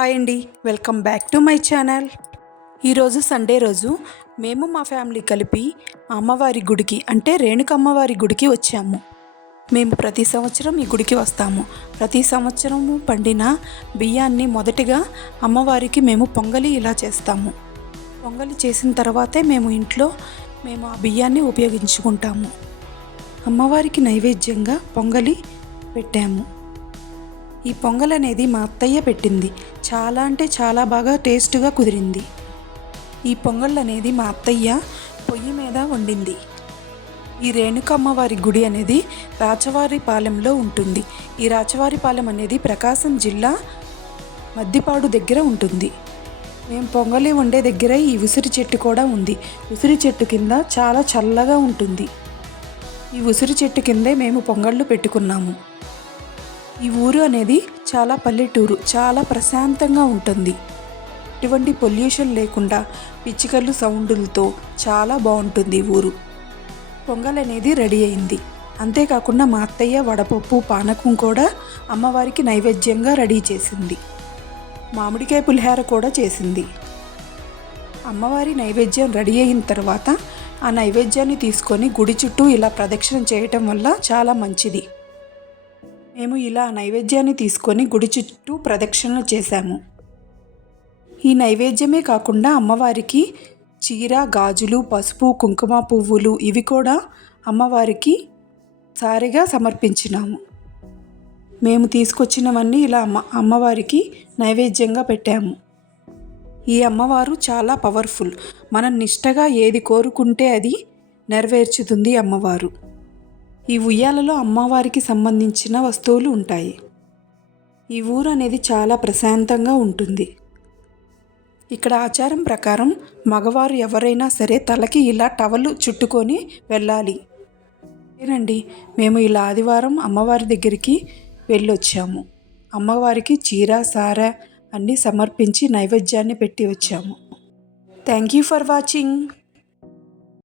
Hi అండి, welcome back to my channel. ఈరోజు Sunday రోజు మేము మా ఫ్యామిలీ కలిపి అమ్మవారి గుడికి అంటే రేణుక అమ్మవారి గుడికి వచ్చాము. మేము ప్రతి సంవత్సరం ఈ గుడికి వస్తాము. ప్రతి సంవత్సరము పండిన బియ్యాన్ని మొదటిగా అమ్మవారికి మేము పొంగలి ఇలా చేస్తాము. పొంగలి చేసిన తర్వాతే మేము ఇంట్లో ఆ బియ్యాన్ని ఉపయోగించుకుంటాము. అమ్మవారికి నైవేద్యంగా పొంగలి పెట్టాము. ఈ పొంగల్ అనేది మా అత్తయ్య పెట్టింది. చాలా అంటే చాలా బాగా టేస్ట్గా కుదిరింది. ఈ పొంగల్ అనేది మా అత్తయ్య పొయ్యి మీద వండింది. ఈ రేణుక అమ్మవారి గుడి అనేది రాచవారిపాలెంలో ఉంటుంది. ఈ రాచవారిపాలెం అనేది ప్రకాశం జిల్లా మద్దిపాడు దగ్గర ఉంటుంది. మేము పొంగలి వండే దగ్గర ఈ ఉసిరి చెట్టు కూడా ఉంది. ఉసిరి చెట్టు కింద చాలా చల్లగా ఉంటుంది. ఈ ఉసిరి చెట్టు కిందే మేము పొంగళ్ళు పెట్టుకున్నాము. ఈ ఊరు అనేది చాలా పల్లెటూరు, చాలా ప్రశాంతంగా ఉంటుంది. ఎటువంటి పొల్యూషన్ లేకుండా పిచ్చుకలు సౌండులతో చాలా బాగుంటుంది ఈ ఊరు. పొంగల్ అనేది రెడీ అయింది. అంతేకాకుండా మా అత్తయ్య వడపప్పు పానకం కూడా అమ్మవారికి నైవేద్యంగా రెడీ చేసింది. మామిడికాయ పులిహోర కూడా చేసింది. అమ్మవారి నైవేద్యం రెడీ అయిన తర్వాత ఆ నైవేద్యాన్ని తీసుకొని గుడి చుట్టూ ఇలా ప్రదక్షిణ చేయటం వల్ల చాలా మంచిది. మేము ఇలా నైవేద్యాన్ని తీసుకొని గుడి చుట్టూ ప్రదక్షిణలు చేశాము. ఈ నైవేద్యమే కాకుండా అమ్మవారికి చీర, గాజులు, పసుపు, కుంకుమ పువ్వులు ఇవి కూడా అమ్మవారికి సారిగా సమర్పించినాము. మేము తీసుకొచ్చినవన్నీ ఇలా అమ్మవారికి నైవేద్యంగా పెట్టాము. ఈ అమ్మవారు చాలా పవర్ఫుల్. మనం నిష్టగా ఏది కోరుకుంటే అది నెరవేర్చుతుంది అమ్మవారు. ఈ ఉయ్యాలలో అమ్మవారికి సంబంధించిన వస్తువులు ఉంటాయి. ఈ ఊరు అనేది చాలా ప్రశాంతంగా ఉంటుంది. ఇక్కడ ఆచారం ప్రకారం మగవారు ఎవరైనా సరే తలకి ఇలా టవలు చుట్టుకొని వెళ్ళాలి. ఏనండి, మేము ఇలా ఆదివారం అమ్మవారి దగ్గరికి వెళ్ళొచ్చాము. అమ్మవారికి చీర, సార అన్నీ సమర్పించి నైవేద్యాన్ని పెట్టి వచ్చాము. Thank you for watching.